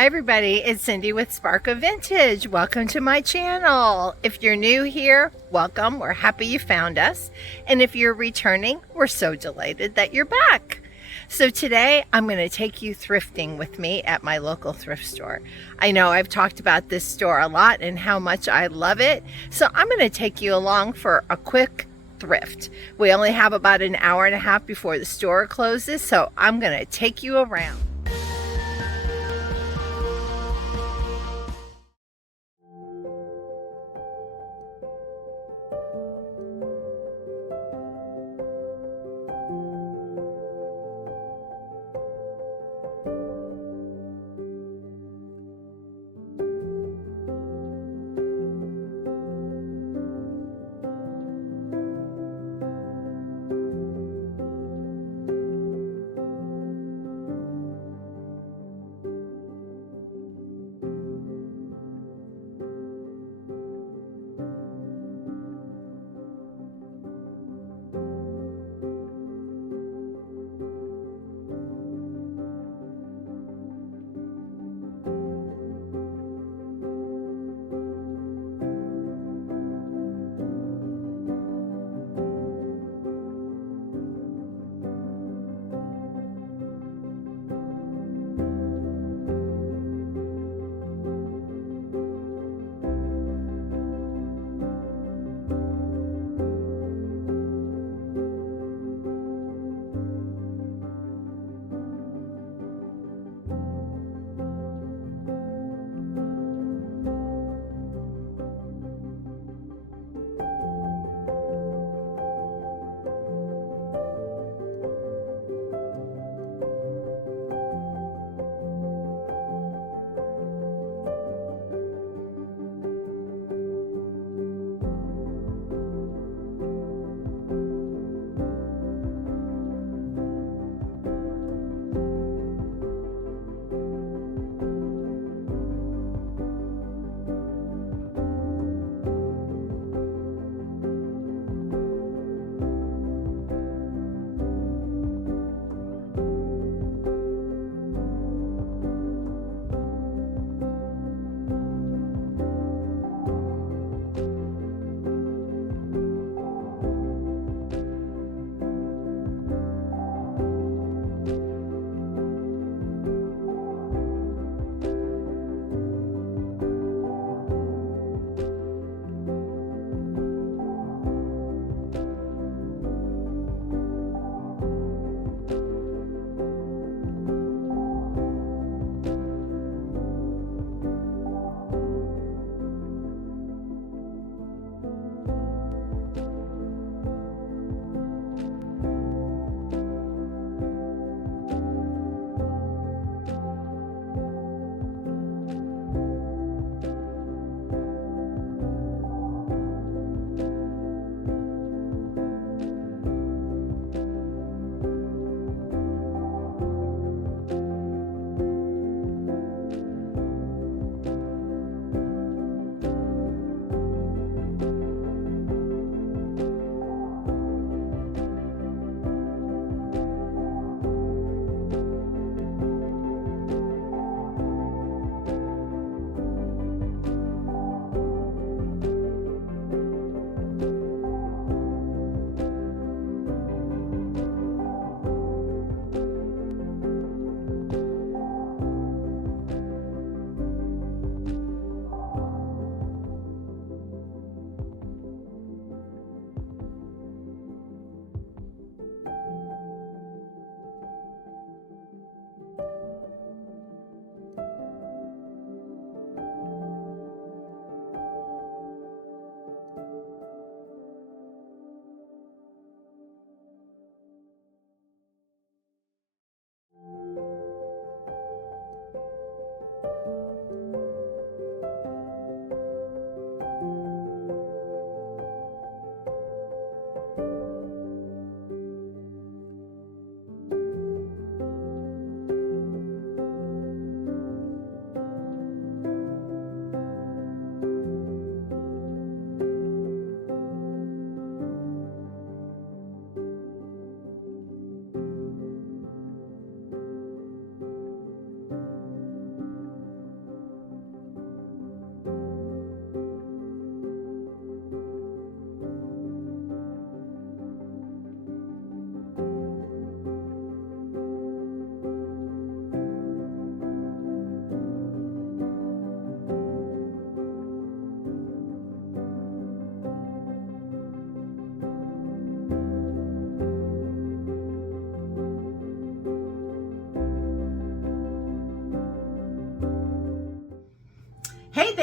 Hi everybody, it's Cindy with Spark of Vintage. Welcome to my channel. If you're new here, welcome. We're happy you found us. And if you're returning, we're so delighted that you're back. So today I'm going to take you thrifting with me at my local thrift store. I know I've talked about this store a lot and how much I love it. So I'm going to take you along for a quick thrift. We only have about an hour and a half before the store closes, so I'm going to take you around.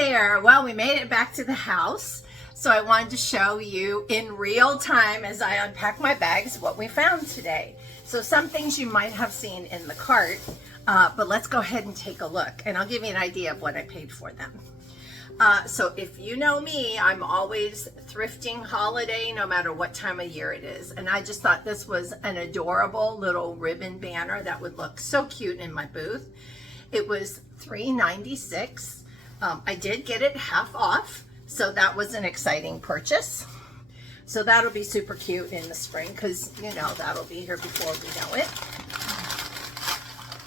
there. Well, we made it back to the house. So I wanted to show you in real time as I unpack my bags what we found today. So some things you might have seen in the cart, but let's go ahead and take a look and I'll give you an idea of what I paid for them. So if you know me, I'm always thrifting holiday no matter what time of year it is. And I just thought this was an adorable little ribbon banner that would look so cute in my booth. It was $3.96. I did get it half off, so that was an exciting purchase. So that'll be super cute in the spring because, you know, that'll be here before we know it.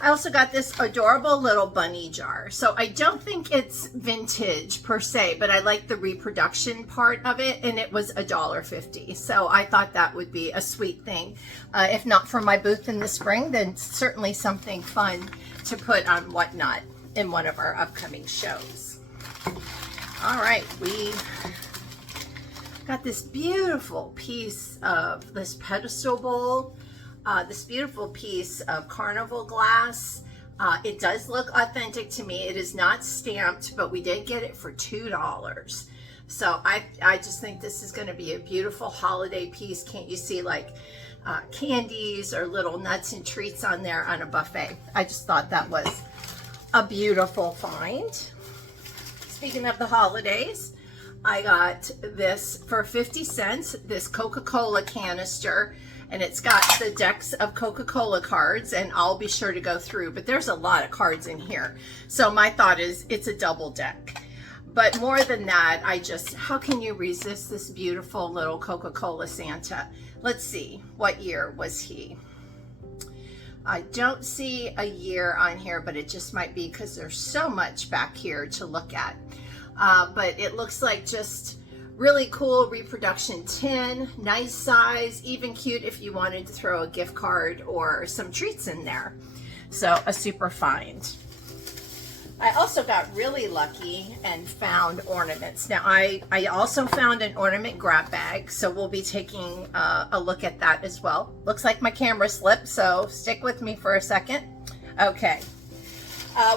I also got this adorable little bunny jar. So I don't think it's vintage per se, but I like the reproduction part of it, and it was $1.50. So I thought that would be a sweet thing. If not for my booth in the spring, then certainly something fun to put on Whatnot in one of our upcoming shows. All right, we got this beautiful piece of this pedestal bowl. This beautiful piece of Carnival Glass. It does look authentic to me. It is not stamped, but we did get it for $2. So I just think this is going to be a beautiful holiday piece. Can't you see like candies or little nuts and treats on there on a buffet? I just thought that was a beautiful find. Speaking of the holidays, I got this for 50 cents, this Coca-Cola canister. And it's got the decks of Coca-Cola cards, and I'll be sure to go through, but there's a lot of cards in here. So my thought is it's a double deck. But more than that, how can you resist this beautiful little Coca-Cola Santa? Let's see, what year was he? I don't see a year on here, but it just might be because there's so much back here to look at. But it looks like just really cool reproduction tin, nice size, even cute if you wanted to throw a gift card or some treats in there. So a super find. I also got really lucky and found ornaments. Now I also found an ornament grab bag, so we'll be taking a look at that as well. Looks like my camera slipped, so stick with me for a second. Okay,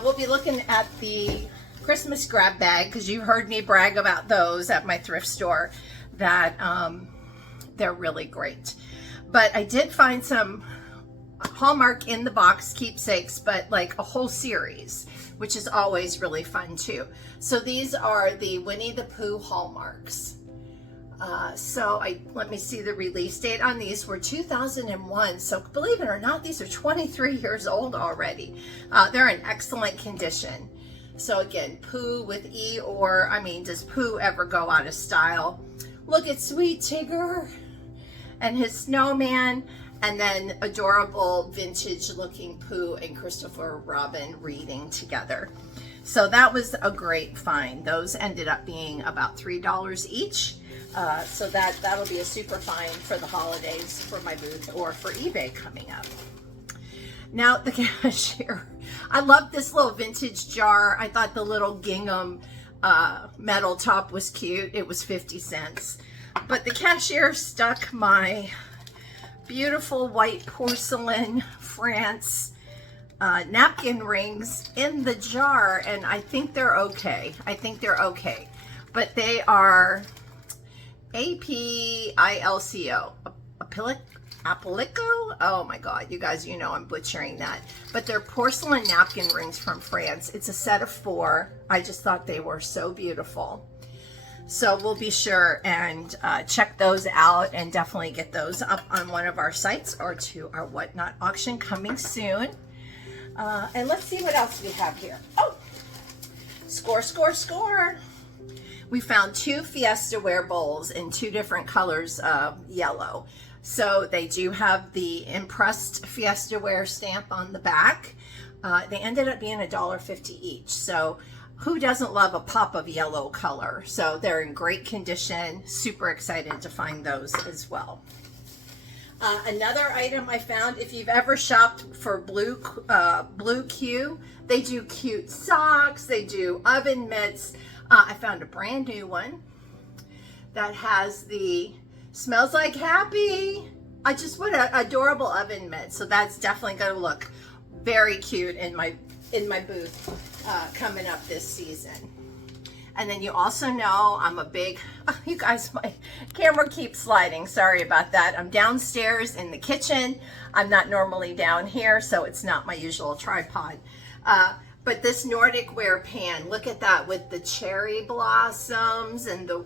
we'll be looking at the Christmas grab bag because you heard me brag about those at my thrift store, that they're really great. But I did find some Hallmark in the box keepsakes, but like a whole series, which is always really fun too. So these are the Winnie the Pooh Hallmarks. Let me see, the release date on these were 2001. So believe it or not, these are 23 years old already. They're in excellent condition. So again, Pooh with Eeyore. I mean, does Pooh ever go out of style? Look at Sweet Tigger and his snowman, and then adorable vintage looking Pooh and Christopher Robin reading together. So that was a great find. Those ended up being about $3 each. So that'll be a super find for the holidays for my booth or for eBay coming up. Now the cashier, I love this little vintage jar. I thought the little gingham metal top was cute. It was 50 cents. But the cashier stuck my beautiful white porcelain France napkin rings in the jar, and I think they're okay. I think they're okay. But they are Apilco. Apilico? Oh my God, you guys, you know I'm butchering that. But they're porcelain napkin rings from France. It's a set of 4. I just thought they were so beautiful. So we'll be sure and check those out and definitely get those up on one of our sites or to our Whatnot auction coming soon. And let's see what else we have here. Oh, score, score, score. We found 2 Fiesta ware bowls in 2 different colors of yellow. So they do have the impressed Fiesta ware stamp on the back. They ended up being $1.50 each. So who doesn't love a pop of yellow color? So they're in great condition. Super excited to find those as well. Another item I found, if you've ever shopped for Blue Q, they do cute socks, they do oven mitts. I found a brand new one that has the smells like happy. What an adorable oven mitt. So that's definitely going to look very cute in my booth coming up this season. And then you also know I'm a big, oh, you guys, my camera keeps sliding. Sorry about that. I'm downstairs in the kitchen. I'm not normally down here, so it's not my usual tripod. But this Nordic ware pan, look at that with the cherry blossoms and the,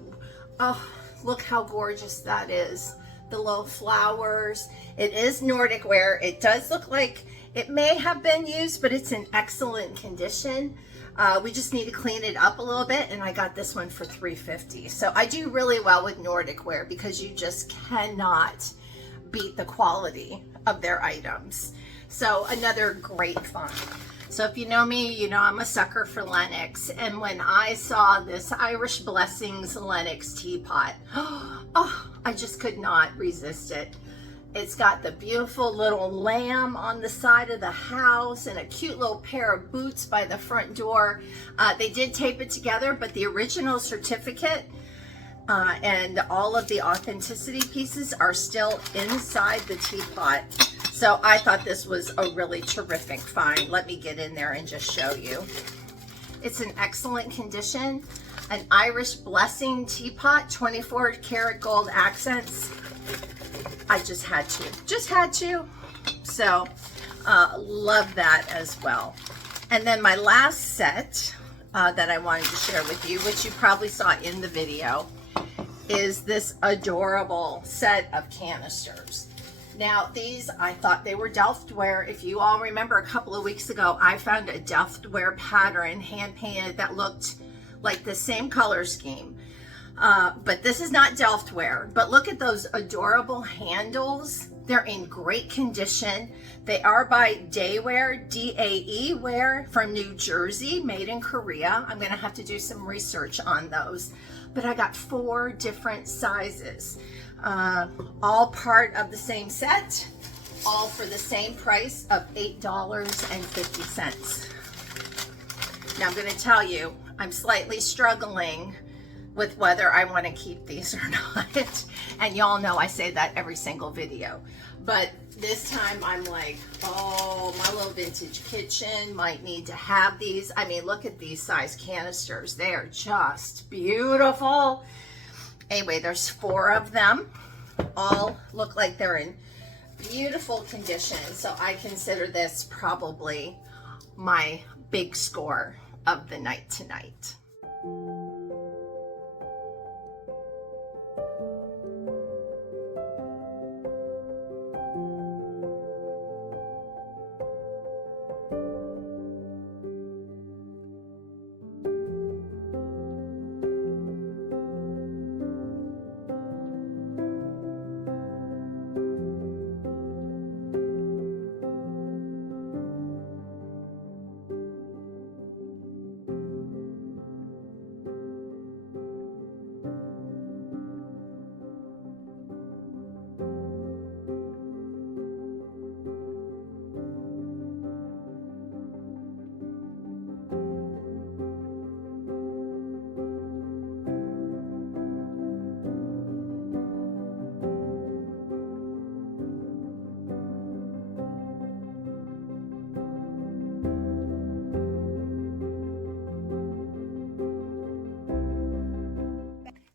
oh, look how gorgeous that is. The little flowers. It is Nordic ware. It does look like it may have been used, but it's in excellent condition. We just need to clean it up a little bit, and I got this one for $3.50. So I do really well with Nordic ware because you just cannot beat the quality of their items. So another great find. So if you know me, you know I'm a sucker for Lenox. And when I saw this Irish Blessings Lenox teapot, oh, I just could not resist it. It's got the beautiful little lamb on the side of the house and a cute little pair of boots by the front door. They did tape it together, but the original certificate and all of the authenticity pieces are still inside the teapot. So I thought this was a really terrific find. Let me get in there and just show you. It's in excellent condition. An Irish Blessing teapot, 24 karat gold accents. I just had to. So love that as well. And then my last set that I wanted to share with you, which you probably saw in the video, is this adorable set of canisters. Now these, I thought they were Delftware. If you all remember, a couple of weeks ago, I found a Delftware pattern hand painted that looked like the same color scheme. But this is not Delftware. But look at those adorable handles. They're in great condition. They are by Daeware, D-A-E Ware from New Jersey, made in Korea. I'm gonna have to do some research on those. But I got 4 different sizes, all part of the same set, all for the same price of $8.50. Now I'm gonna tell you, I'm slightly struggling with whether I want to keep these or not. And y'all know I say that every single video. But this time I'm like, oh, my little vintage kitchen might need to have these. I mean, look at these size canisters. They are just beautiful. Anyway, there's 4 of them. All look like they're in beautiful condition. So I consider this probably my big score of the night tonight.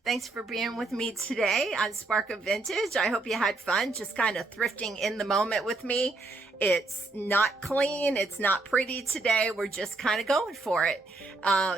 Thanks for being with me today on Spark of Vintage. I hope you had fun just kind of thrifting in the moment with me. It's not clean. It's not pretty today. We're just kind of going for it.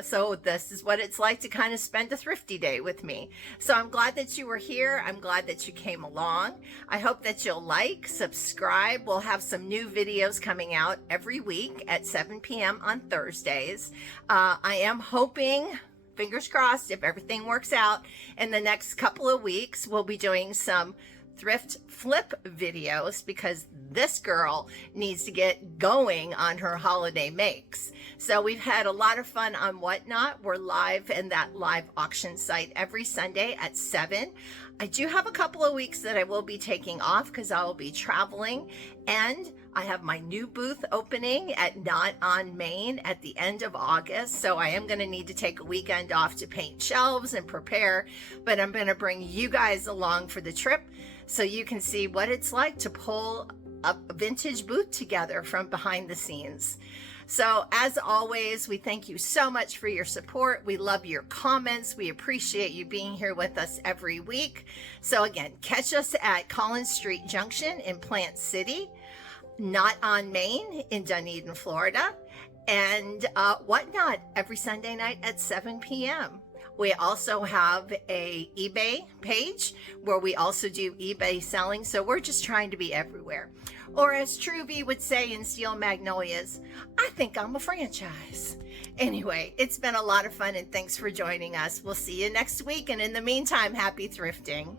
So this is what it's like to kind of spend a thrifty day with me. So I'm glad that you were here. I'm glad that you came along. I hope that you'll like, subscribe. We'll have some new videos coming out every week at 7 p.m. on Thursdays. I am hoping, fingers crossed, if everything works out, in the next couple of weeks, we'll be doing some thrift flip videos because this girl needs to get going on her holiday makes. So we've had a lot of fun on Whatnot. We're live in that live auction site every Sunday at 7. I do have a couple of weeks that I will be taking off because I will be traveling, and I have my new booth opening at Not on Main at the end of August. So I am going to need to take a weekend off to paint shelves and prepare, but I'm going to bring you guys along for the trip so you can see what it's like to pull a vintage booth together from behind the scenes. So as always, we thank you so much for your support. We love your comments. We appreciate you being here with us every week. So again, catch us at Collins Street Junction in Plant City, Not on Main in Dunedin, Florida, and Whatnot every Sunday night at 7 p.m. We also have a eBay page where we also do eBay selling. So we're just trying to be everywhere. Or as True V would say in Steel Magnolias, I think I'm a franchise. Anyway, it's been a lot of fun and thanks for joining us. We'll see you next week. And in the meantime, happy thrifting.